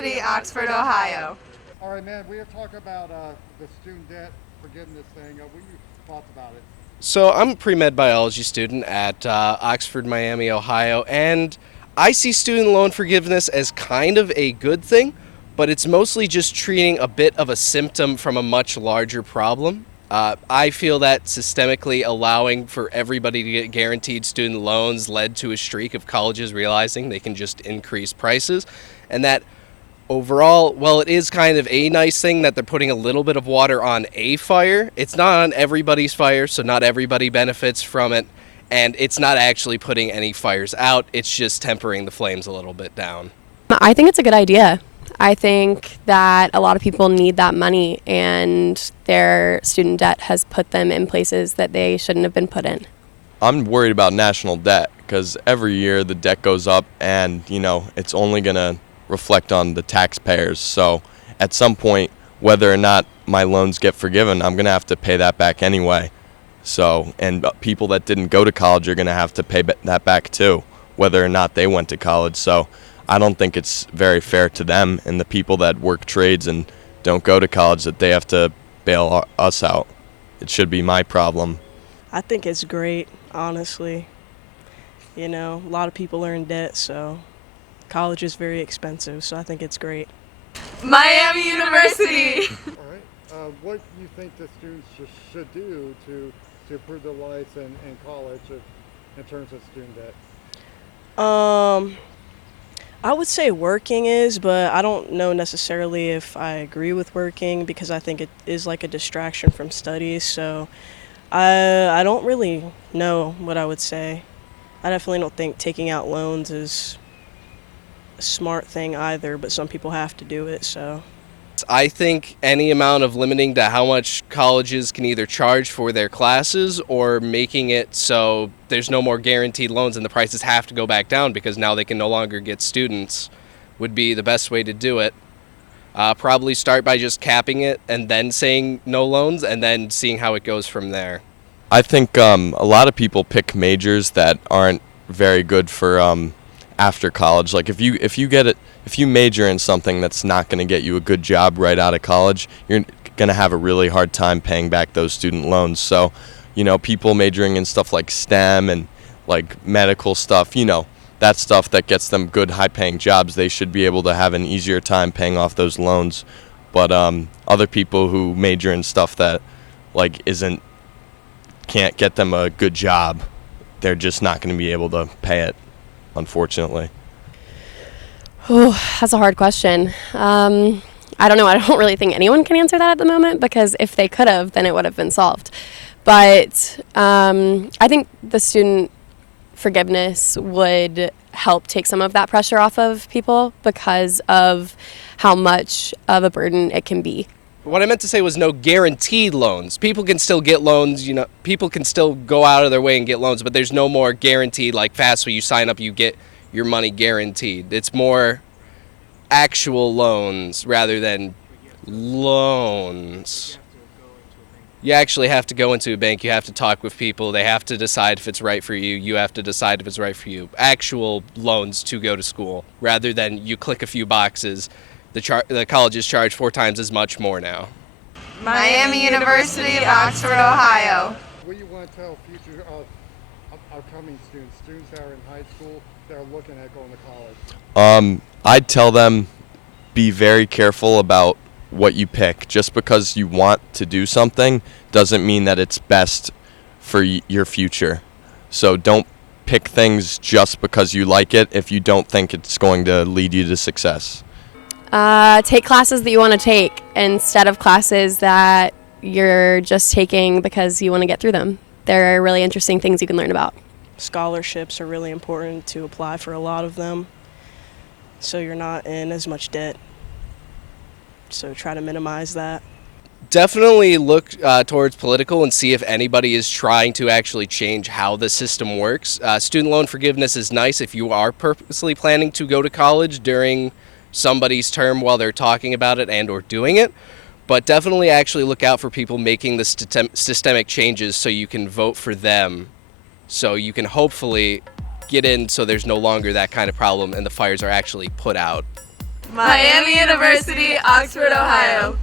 University, Oxford, Ohio. All right, man, we are talking about the student debt forgiveness thing. What are your thoughts about it? So I'm a pre-med biology student at Oxford, Miami, Ohio, and I see student loan forgiveness as kind of a good thing, but it's mostly just treating a bit of a symptom from a much larger problem. I feel that systemically allowing for everybody to get guaranteed student loans led to a streak of colleges realizing they can just increase prices, and that overall, well, it is kind of a nice thing that they're putting a little bit of water on a fire. It's not on everybody's fire, so not everybody benefits from it, and it's not actually putting any fires out. It's just tempering the flames a little bit down. I think it's a good idea. I think that a lot of people need that money, and their student debt has put them in places that they shouldn't have been put in. I'm worried about national debt because every year the debt goes up, and it's only going to reflect on the taxpayers. So at some point, whether or not my loans get forgiven, I'm going to have to pay that back anyway. So, and people that didn't go to college are going to have to pay that back too, whether or not they went to college. So I don't think it's very fair to them and the people that work trades and don't go to college that they have to bail us out. It should be my problem. I think it's great, honestly. A lot of people are in debt, so college is very expensive, so I think it's great. Miami University. All right. What do you think the students should do to improve their lives in college in terms of student debt? I would say working is, but I don't know necessarily if I agree with working because I think it is like a distraction from studies. So I don't really know what I would say. I definitely don't think taking out loans is a smart thing either, but some people have to do it, so. I think any amount of limiting to how much colleges can either charge for their classes or making it so there's no more guaranteed loans and the prices have to go back down because now they can no longer get students would be the best way to do it. Probably start by just capping it and then saying no loans and then seeing how it goes from there. I think a lot of people pick majors that aren't very good for after college. Like if you major in something that's not going to get you a good job right out of college, you're going to have a really hard time paying back those student loans. So, people majoring in stuff like STEM and like medical stuff, that stuff that gets them good high-paying jobs, they should be able to have an easier time paying off those loans. But other people who major in stuff that like can't get them a good job, they're just not going to be able to pay it, unfortunately. Oh, that's a hard question. I don't know. I don't really think anyone can answer that at the moment because if they could have, then it would have been solved. But I think the student forgiveness would help take some of that pressure off of people because of how much of a burden it can be. What I meant to say was no guaranteed loans. People can still get loans, people can still go out of their way and get loans, but there's no more guaranteed like FAFSA where you sign up, you get your money guaranteed. It's more actual loans rather than loans. You actually have to go into a bank. You have to talk with people. They have to decide if it's right for you. You have to decide if it's right for you. Actual loans to go to school rather than you click a few boxes. The colleges charge 4 times as much more now. Miami University, Oxford, Ohio. What do you want to tell future upcoming students that are in high school that are looking at going to college? I'd tell them be very careful about what you pick. Just because you want to do something doesn't mean that it's best for your future. So don't pick things just because you like it if you don't think it's going to lead you to success. Take classes that you want to take instead of classes that you're just taking because you want to get through them. There are really interesting things you can learn about. Scholarships are really important to apply for a lot of them, so you're not in as much debt. So try to minimize that. Definitely look towards political and see if anybody is trying to actually change how the system works. Student loan forgiveness is nice if you are purposely planning to go to college during somebody's term while they're talking about it and or doing it, but definitely actually look out for people making the systemic changes so you can vote for them, so you can hopefully get in so there's no longer that kind of problem and the fires are actually put out. Miami University, Oxford, Ohio.